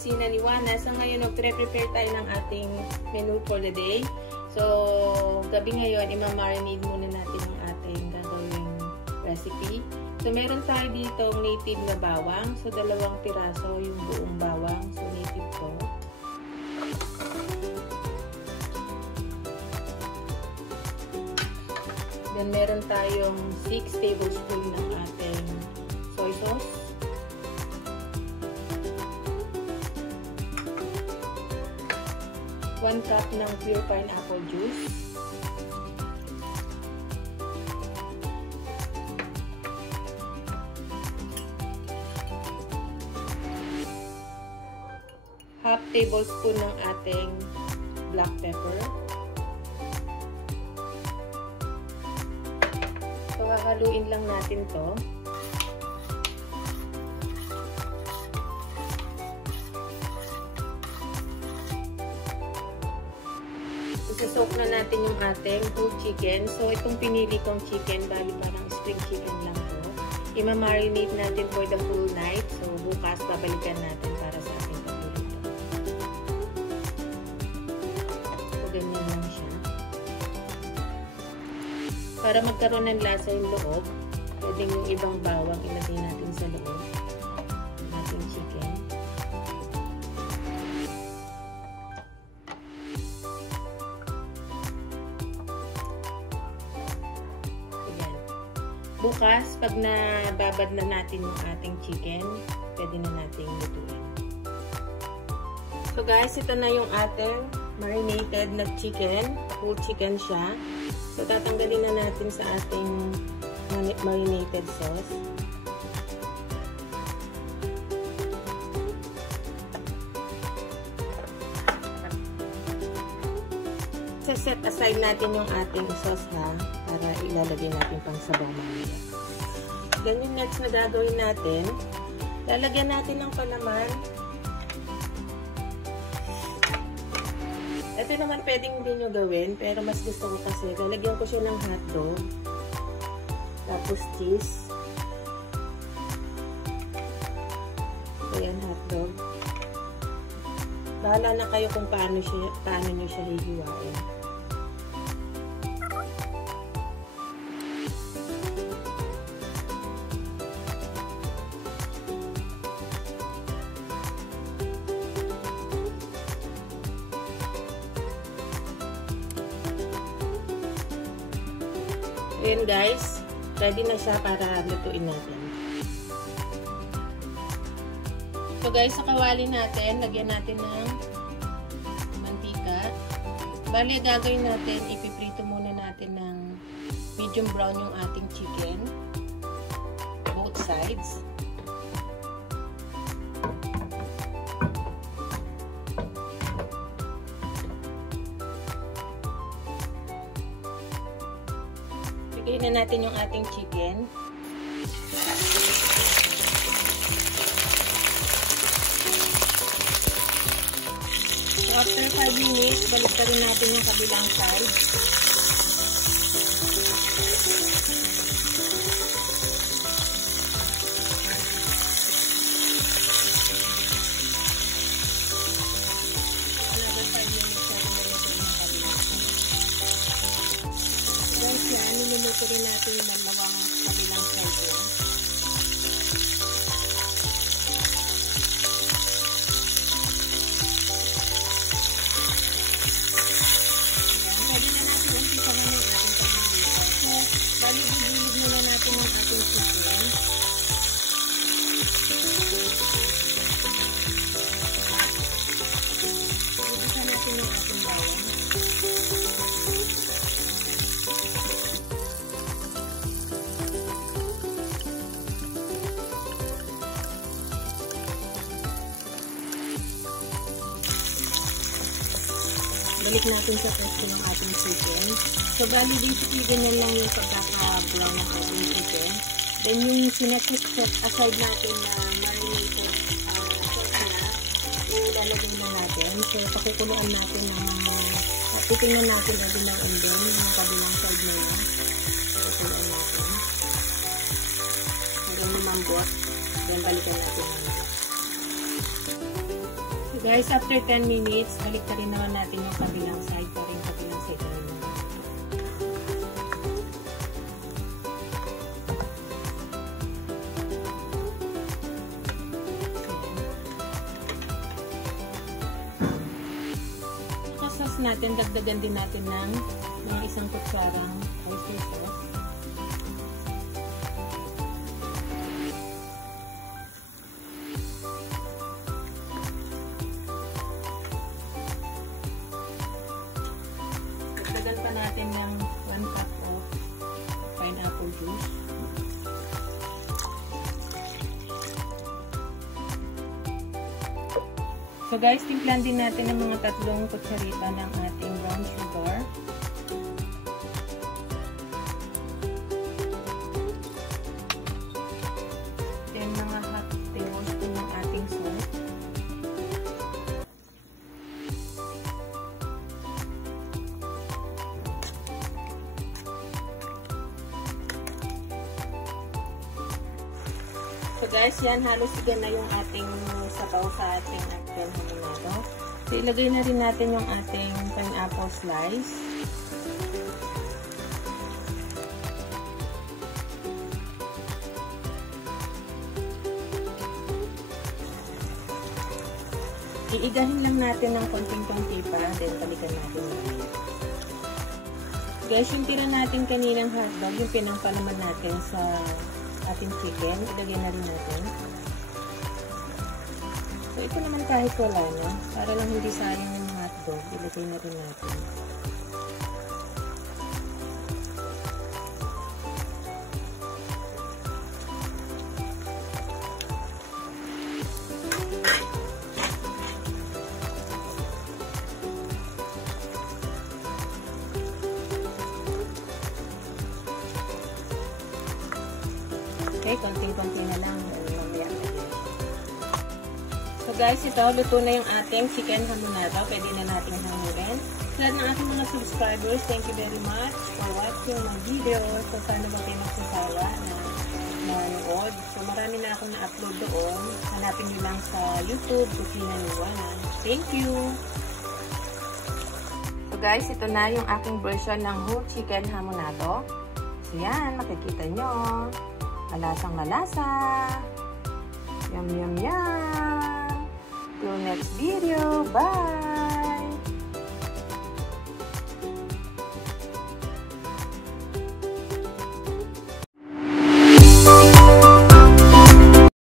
kusina ni Juana. Sa ngayon, nag-prepare tayo ng ating menu for the day. So, gabi ngayon, ima-marinate muna natin ang ating gagawing recipe. So, meron tayo dito native na bawang. So, 2 piraso yung buong bawang. So, native to. Then, meron tayong 6 tablespoon ng ating soy sauce. 1 cup ng pure pineapple juice. Half tablespoon ng ating black pepper. So, haluin lang natin to. Isasok na natin yung ating whole chicken. So, itong pinili kong chicken, bali parang spring chicken lang to. Ima-marinate natin for the whole night. So, bukas babalikan natin para sa ating paborito. So, ganyan lang siya. Para magkaroon ng lasa yung loob, pwedeng yung ibang bawang ilagay natin sa loob ng ating chicken. Bukas, pag nababad na natin yung ating chicken, pwede na natin lutuin. So guys, ito na yung ating marinated na chicken. Whole chicken siya. So tatanggalin na natin sa ating marinated sauce. Set aside natin yung ating sauce ha, para ilalagay natin pang sabaw mamaya. Ganyan next na gagawin natin. Lalagyan natin ng palaman. Ito naman pwedeng hindi nyo gawin, pero mas gusto ko kasi lalagyan ko siya ng hotdog. Tapos cheese. Ayan, hotdog. Bahala na kayo kung paano nyo siya hihiwain. Ayan guys, ready na siya para lutuin natin. So guys, sa kawali natin, lagyan natin ng mantika. Bali, gagawin natin, ipiprito muna natin ng medium brown yung ating chicken. Both sides. Bigyan na natin yung ating chicken. So, after 5 minutes, balik pa rin natin yung kabilang side. Another 5 minutes natin balik pa rin yung kabilang side. Guys, yan, niluluto rin natin yung dalawang kabilang side yun. Pwede na natin umpisahan yung ating pagluluto. So, bali bilib muna natin yung ating chicken. Umpisahan natin yung ating bawang. Balik natin sa pesto ng ating chicken. So, bali din ganyan lang yung pagkaka-brown ng ating chicken. Then, yung sinaset aside natin na marinated sauce na, ilalagay na natin. So, pakukuluan natin ng mga, titingnan natin every now and then, yung kabilang side na yun. Pakukuluan natin. Hanggang lumambot. Then, balikan natin naman. Guys, after 10 minutes, balik na rin naman natin yung kabilang side pa rin, kabilang side na rin. Sauce natin, dagdagan din natin ng mga isang kutsarang oyster sauce. Dagdagan pa natin ng 1 cup of pineapple juice. So guys, timplan din natin ng mga 3 kutsarita ng ating brown sugar. Then mga half tablespoon ng ating salt. So guys, yan, halos sigan na yung ating sabaw sa ating hamonado. So ilagay na rin natin yung ating pineapple slice. Iigahin lang natin ng konting-konti pa, then balikan natin ulit. Guys, yung tira natin kaninang hotdog, yung pinampalaman natin sa ating chicken, ilagay na rin natin. So, ito naman kahit wala na, para lang hindi sayang yung hotdog, ilagay na rin natin. Okay, konting-konti na lang. So guys, ito, luto na yung ating chicken hamonado. Pwede na natin hamurin. Sa lahat ng aking mga subscribers, thank you very much for watching my video. So sana ba kayo magsasawa na manood. So marami na akong na-upload doon. Hanapin nyo lang sa YouTube, Kusina ni Juana. Thank you! So guys, ito na yung aking version ng whole chicken hamonado. So yan, makikita nyo. Malasang malasa. Yum, yum, yum. Till next video. Bye!